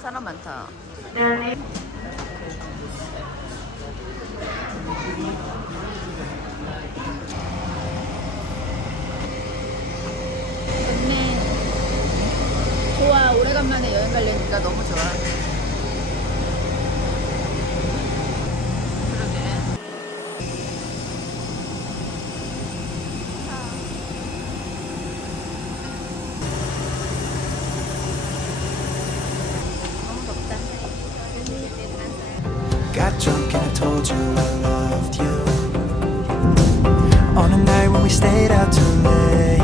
사람 많다. 좋네. 좋아. 오래간만에 여행 가려니까 너무 좋아. Got drunk and I told you I loved you on a night when we stayed out too late.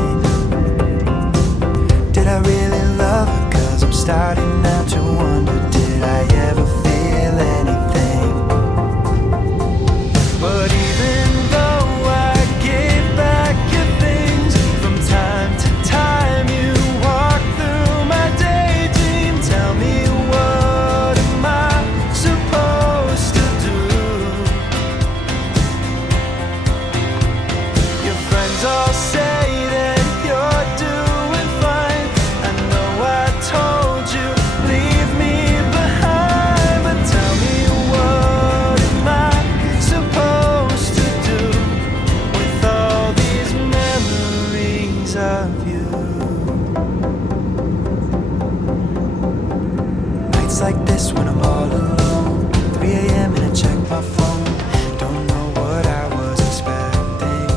Did I really love her? 'Cause I'm starting now to wonder, did I ever feel anything? But even though I gave back your things from time to time, you walk through my daydream. Tell me, what am I supposed to do? Your friends all say that you're doing fine. I know I told you, leave me behind. But tell me, what am I supposed to do with all these memories of you? Nights like this when I'm all alone, 3 a.m. and I check my phone. Don't know what I was expecting.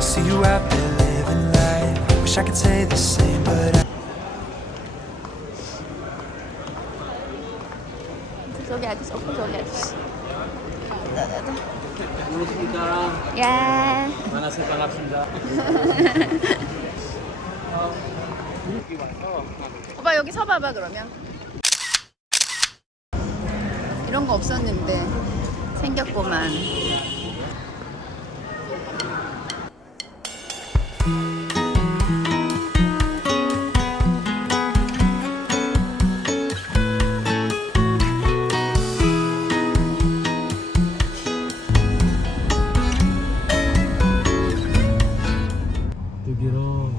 See you out there living life. Wish I could say the same, but I 저기 아저씨, 저기 아저씨. 안녕하십니까. 야. 만나서 반갑습니다. 여기 와서 오빠 여기 서봐봐 그러면. 이런 거 없었는데 생겼구만. 여기로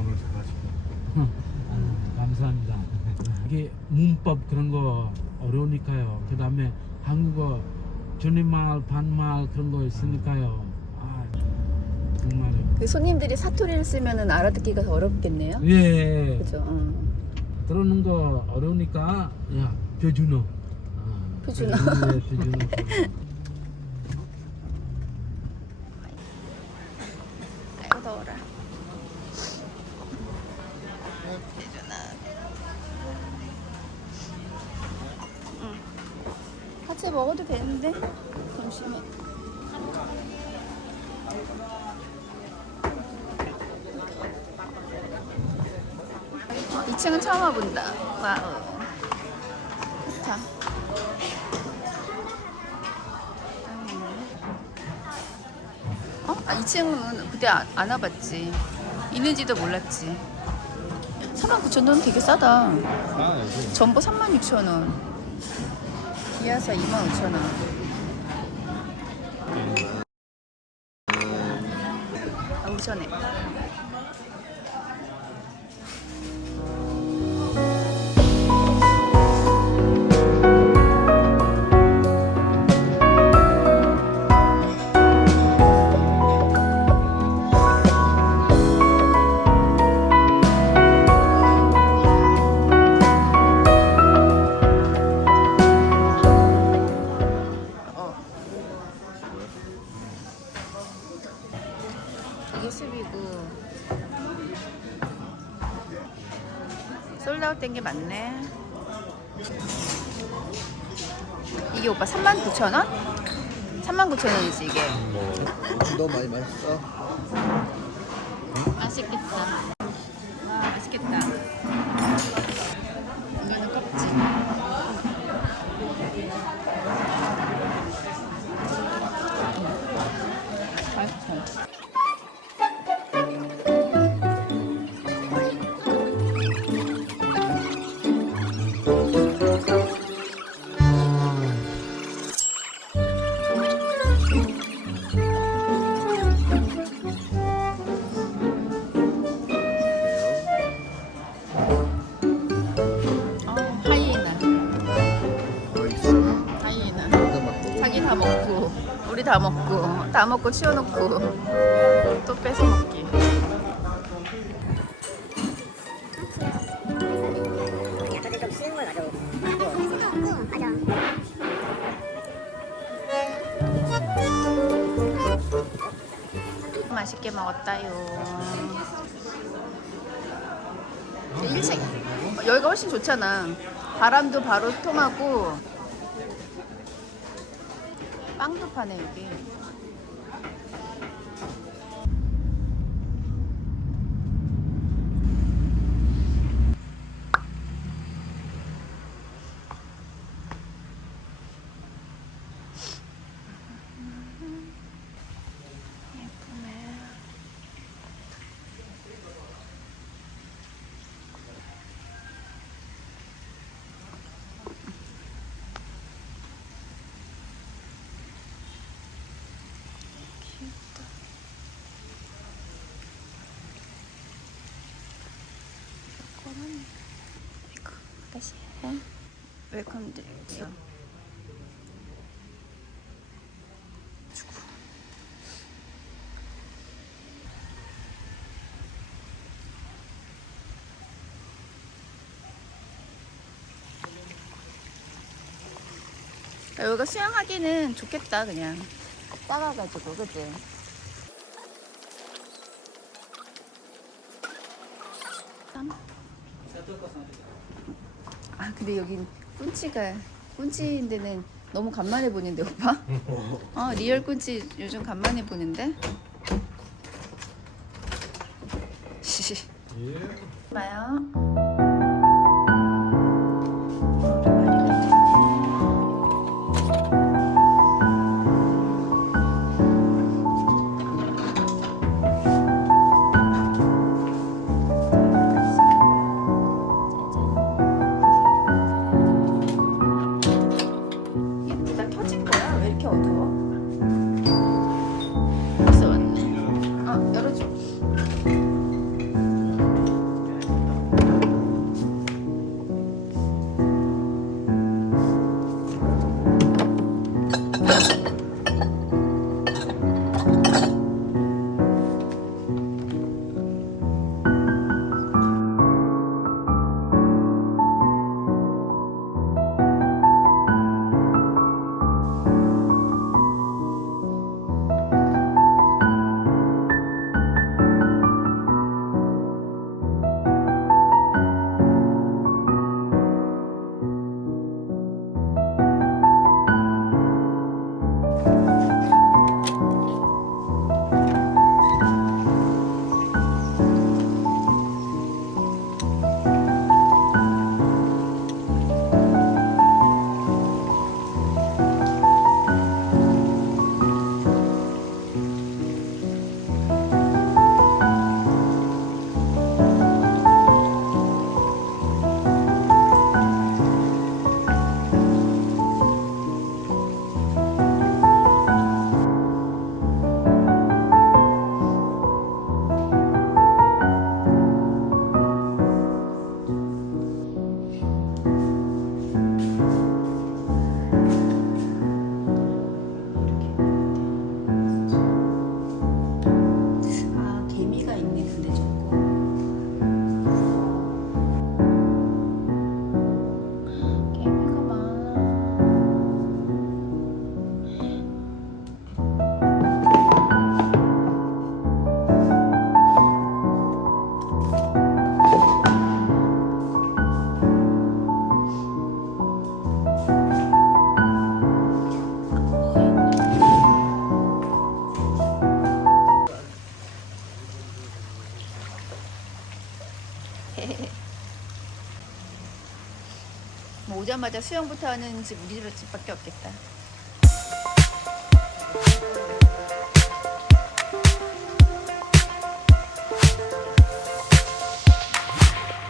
감사합니다. 이게 문법 그런 거 어려우니까요. 그 다음에 한국어 존댓말 반말 그런 거 있으니까요. 아 정말 그 손님들이 사투리를 쓰면은 알아듣기가 더 어렵겠네요. 예 그죠? 들어오는 거 어려우니까 야 표준어 표준어. 표준어 아이고 더워라. 예준아. 같이 먹어도 되는데 점심에. 2층은 처음 와본다. 와우. 좋다. 아, 2층은 그때 안 와봤지. 있는지도 몰랐지. 49,000원 되게 싸다. 전보 36,000원. 기아사 25,000원. 오기 전에. 이게 숲이고 솔드아웃 된 게 많네. 이게 오빠 39,000원? 39,000원이지 이게. 너무 많이 맛있어. 맛있겠다. 와 맛있겠다. 이거는 껍질. 맛있어. 다 먹고 치워놓고 또 뺏어 먹기. 맛있게 먹었다요. 1층 여기가 훨씬 좋잖아. 바람도 바로 통하고 빵도 파네 여기. 이거 다시 해. 웰컴 드링크. 여기가 수영하기는 좋겠다. 그냥 작아가지고 그치? 아 근데 여긴 꾼치인 데는 너무 간만에 보는데 오빠? 리얼 꾼치 요즘 간만에 보는데? 봐요. 예쁘다. 켜진 거야? 왜 이렇게 어두워? 벌써 왔네. 열어줘. 개미가 있네. 근데 조금 개미가 많아. 뭐 오자마자 수영부터 하는 집 우리 집밖에 없겠다.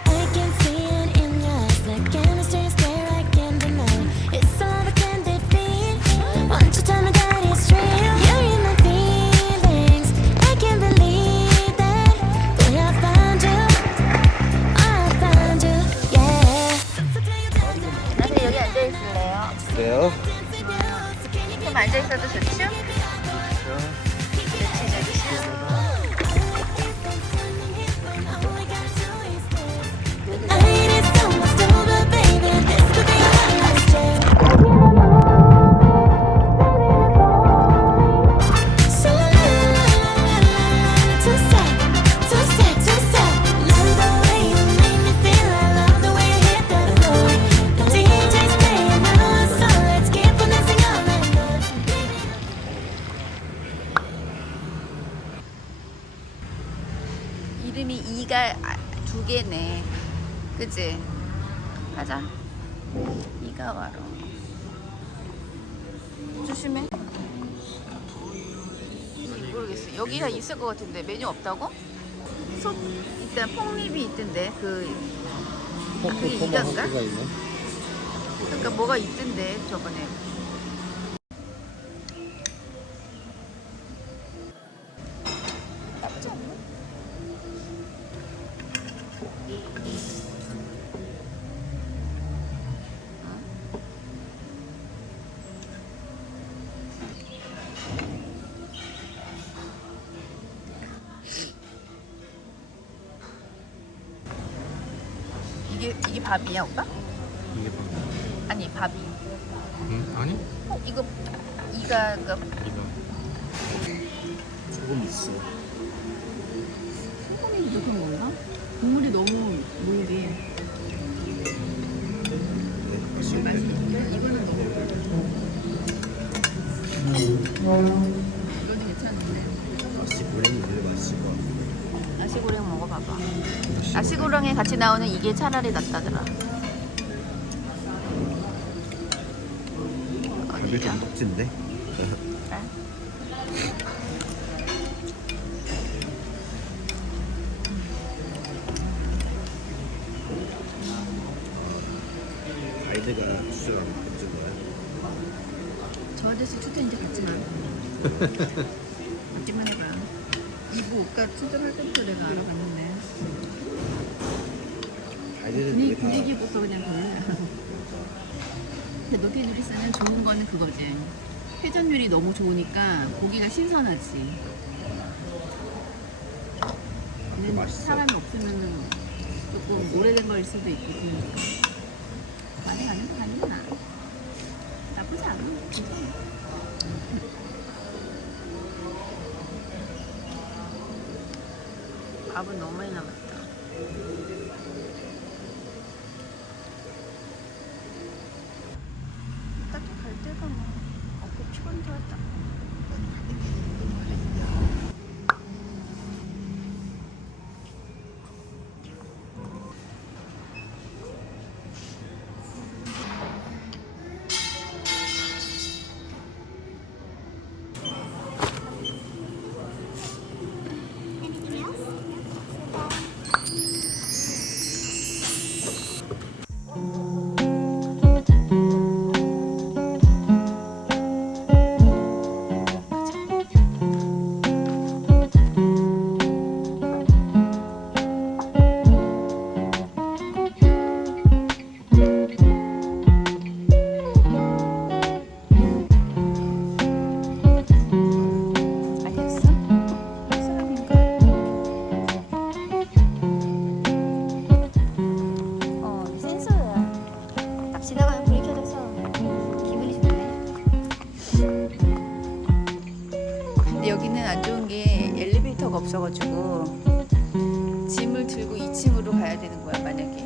I can see it in your eyes, the chemistry is there, I can't deny. It's all the can defeat. Won't you tell me that it's real? You're in my feelings, I can't believe that. Boy, I found you, yeah. 안녕하세요. 여기 앉아 있을래요? 그래요? 좀 앉아 있어도 좋죠? 이름이 이가 두 개네. 그치? 가자. 이가 와로. 조심해. 모르겠어. 여기가 있을 것 같은데 메뉴 없다고? 속 일단 폭립이 있던데 그게 이건가? 토마호크가 있네. 그러니까 뭐가 있던데 저번에. 나쁘지 않나? 이게 밥이야 오빠? 이게 뭐? 아니 밥이. 응? 아니? 이거 이가 이거 조금 있어. 소금이 부족한 건가? 국물이 너무 물게. 이거는 이거는 괜찮은데. 나시고랭이 제일 맛있을 것 같아. 나시고랭 먹어봐봐. 나시고랭에 같이 나오는 이게 차라리 낫다더라. 이게 어디야? 좀 떡진데? 그래? 아이드가 주스랑 떡진 거야. 저 아저씨 추천인지 같지만 맞기만 해봐. 이거 옷가 추천할 때부터 내가 알아봤는데 아이드는 되게 다 분위기부터 그냥 별로야. 근데 노티누리스는 좋은 거는 그거지. 회전율이 너무 좋으니까 고기가 신선하지. 근데 맛있어. 사람이 없으면은 조금 오래된 거일 수도 있고 그러니까 많이 가는 거 아니구나. 나쁘지 않아. 괜찮아. 밥은 너무 많이 남았다. 딱히 갈 데가 뭐 없고 피곤도 하다. 알겠어? 사람인가? 센서야. 딱 지나가면 불이 켜져서 기분이 좋네. 근데 여기는 안 좋은 게 엘리베이터가 없어가지고 짐을 들고 2층으로 가야 되는 거야 만약에.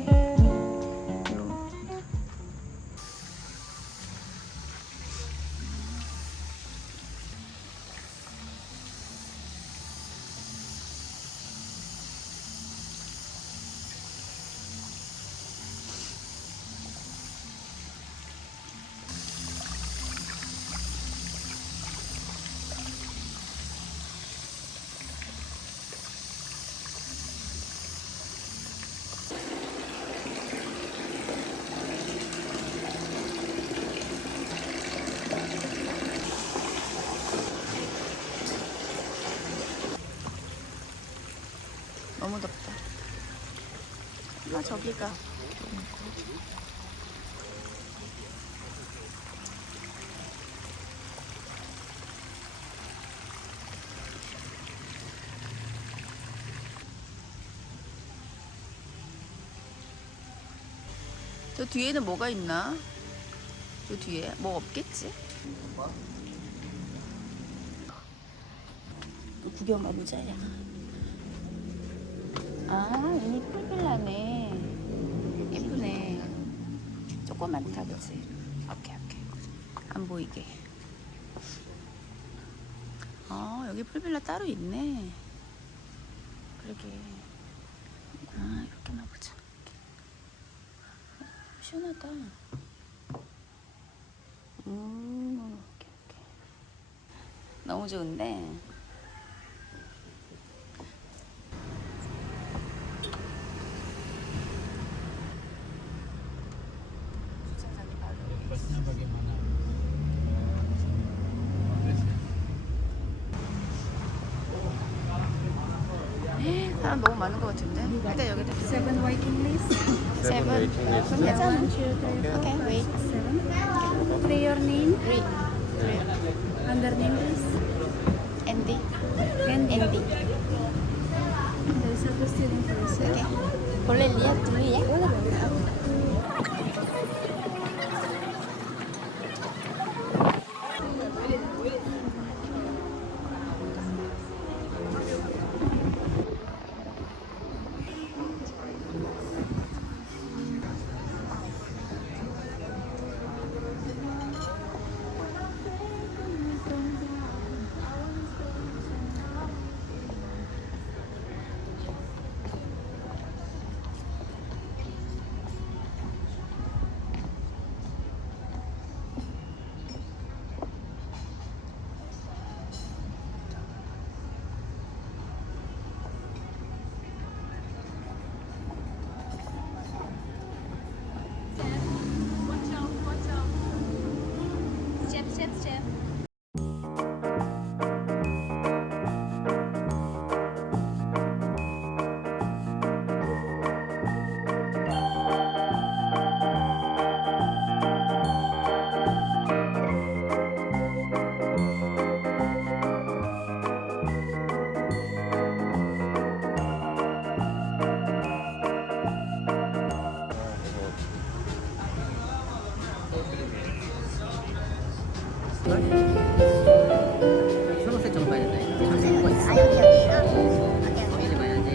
너무 덥다. 저기가. 저 뒤에는 뭐가 있나? 저 뒤에 뭐 없겠지? 또 구경 가보자 야. 아, 이 풀빌라네. 예쁘네. 조금 많다, 그치? 오케이. 안 보이게. 아, 여기 풀빌라 따로 있네. 그러게. 시원하다. 오케이. 너무 좋은데. Busnya bagaimana? 사람 너무 많은 것 같은데? 일단 여기도 7 waiting list. 7. Yeah, 1, 2, 3, 4, Okay, wait. 7. Say your name. Under name is Andy. Andy. Dari satu student first. Oke. Boleh lihat dulu ya? Boleh. Siap. 초록색 저거 봐야 된다. 초록색 그거 있어. 여기 봐야지.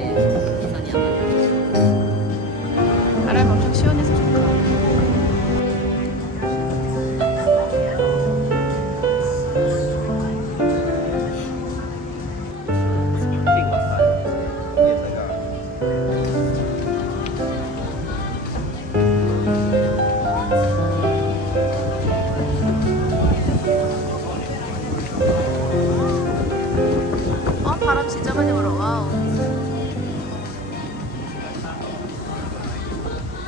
시선이 안 맞아. 바람 엄청 시원해서 좋다. 스파클링 와사비. 얘가 바람 진짜 많이 불어. 와우.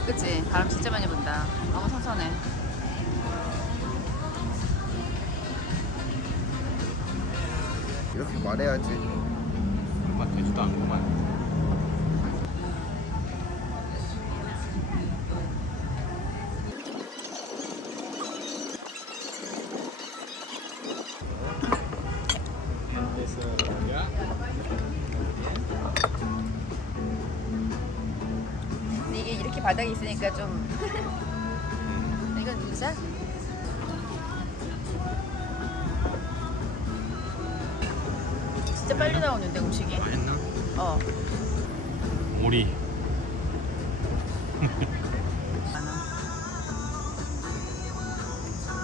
그치? 바람 진짜 많이 분다. 너무 선선해. 이렇게 말해야지. 얼마 되지도 않구만. 근데 이게 이렇게 바닥이 있으니까 좀 이건 누구자? 진짜 빨리 나오는데 음식이? 맛있나? 어. 오리.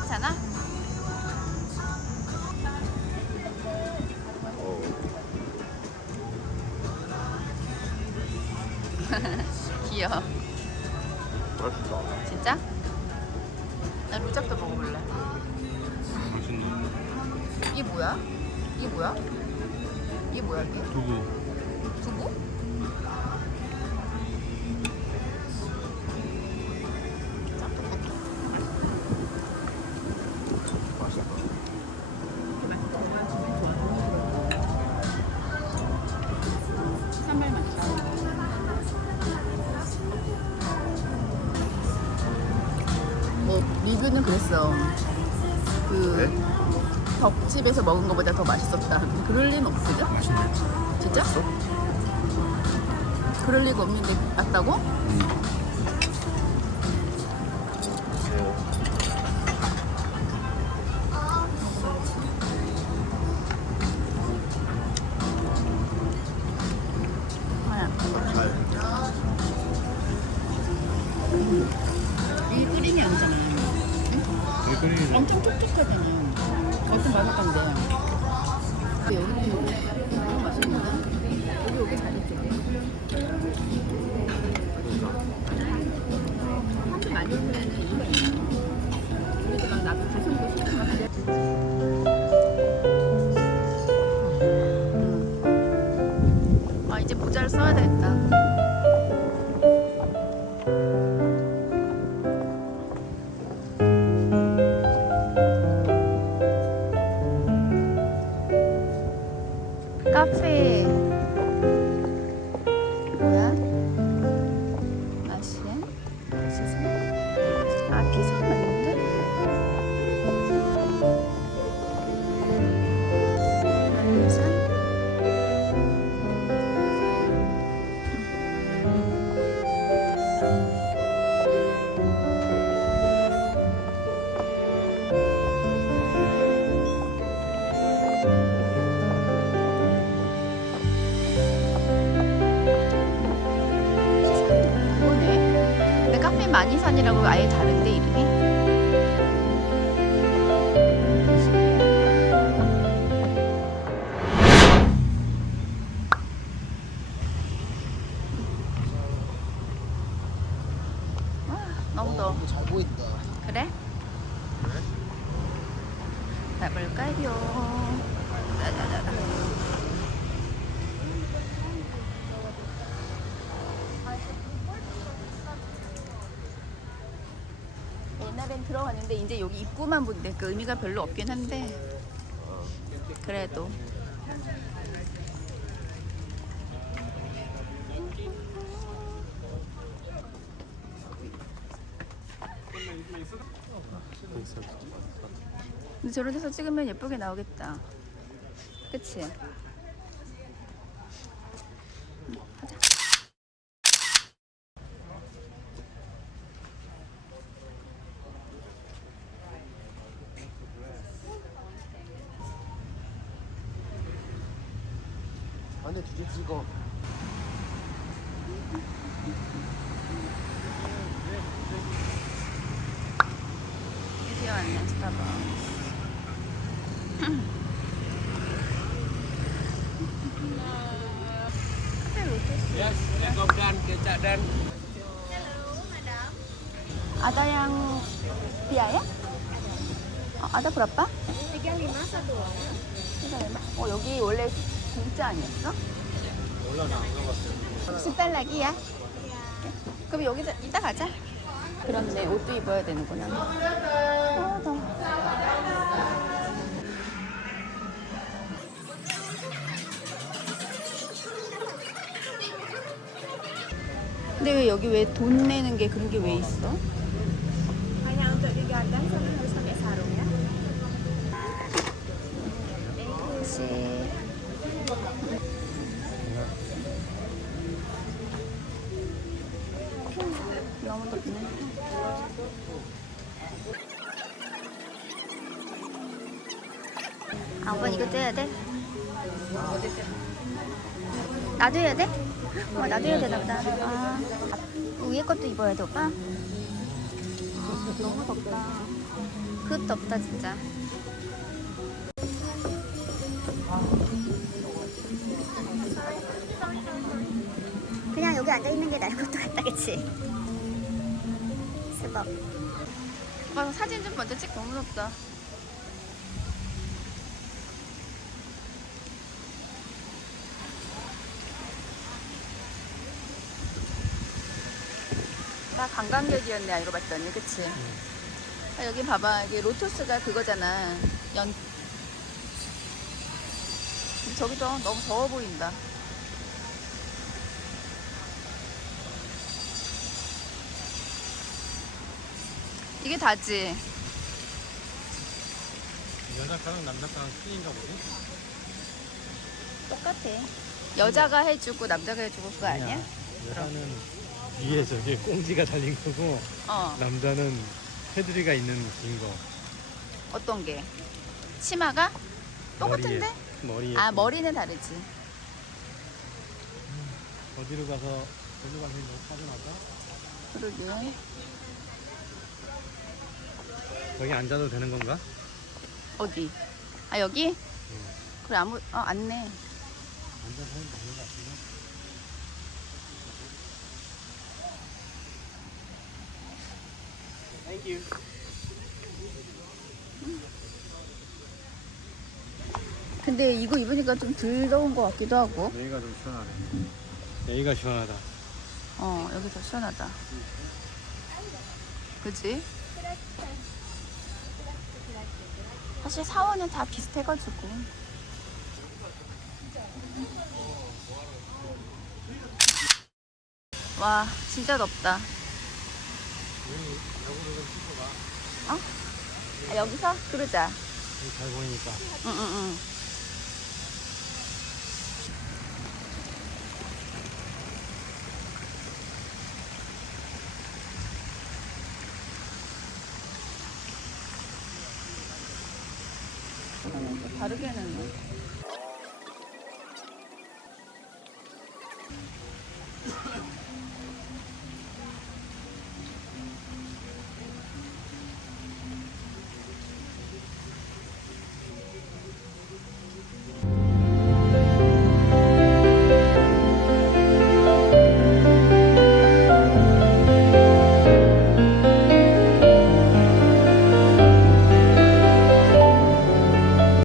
괜찮아? 귀여워. 맛있다. 진짜? 나 루작도 먹어볼래. 맛있네. 이게 뭐야? 이게 뭐야? 이게 뭐야 이게? 두부. 두부? 뭐 리뷰는 그랬어. 그 덕집에서 먹은 것보다 더 맛있었다. 그럴 리는 없거든? 맛있네. 진짜? 그럴 리가 없는데 맞다고? 이 끓임이 아니잖아. 끓이는 엄청 촉촉하잖아. 겉은 바삭한데. 여기는 너무 맛있는데? 여기 잘했지. 한번 많이 했는데 아 이제 모자를 써야 되겠다. 카페 뭐야? 맛이야? 아 비슷한 맞는데? 안산? 그거네. 근데 카페 마니산이라고 아예 다른데 이름이? 너무 더워. 잘 보인다. 그래? 가볼까요? 짜자자자. 옛날엔 들어갔는데 이제 여기 입구만 본데 그 의미가 별로 없긴 한데 그래도 근데 저런 데서 찍으면 예쁘게 나오겠다. 그치? 안에 두개 찍어. 드디어 왔네 스타벅스. 카페 로터스. Ada yang biaya? ada berapa? 35 여기 원래 공짜 아니었어? 몰라 나안 가봤어. 10달 라기야? 그럼 여기서 이따 가자. 그렇네. 옷도 입어야 되는구나. 더워. 근데 왜 여기 왜 돈 내는 게 그런 게 왜 있어? Hanya untuk di garden sama harus pakai sarung ya. 그치. 너무 덥네. 아, 오빠 이것도 해야 돼? 나도 해야 돼? 나도 해야 되나 보다. 아, 위에 것도 입어야 돼, 오빠? 아, 너무 덥다. 급 덥다, 진짜. 그냥 여기 앉아있는 게 나을 것도 같다, 그치? 수박. 오빠 사진 좀 먼저 찍. 너무 덥다. 나 관광객이었네 알고 봤더니. 그치? 아, 여기 봐봐. 이게 로터스가 그거잖아. 저기도 너무 더워 보인다. 이게 다지? 여자가랑 남자가랑 틀린가 보네. 똑같아. 여자가 해주고 남자가 해주고 그거 아니야? 여자는 위에 저기 꽁지가 달린 거고 어. 남자는 테두리가 있는 긴 거. 어떤 게? 치마가? 똑같은데? 머리에. 아, 머리는 다르지. 어디로 가서 사진할까? 그러게. 여기 앉아도 되는 건가? 어디? 아, 여기? 그래, 안내. 앉아서 해도 되는 것 같은데? 근데 이거 입으니까 좀 덜 더운 것 같기도 하고. 여기가 좀 시원하네. 여기가 시원하다. 여기 더 시원하다. 그치? 사실 사원은 다 비슷해가지고. 와, 진짜 덥다. 어? 아, 여기서? 그러자. 여기 잘 보이니까. 응. 다르게는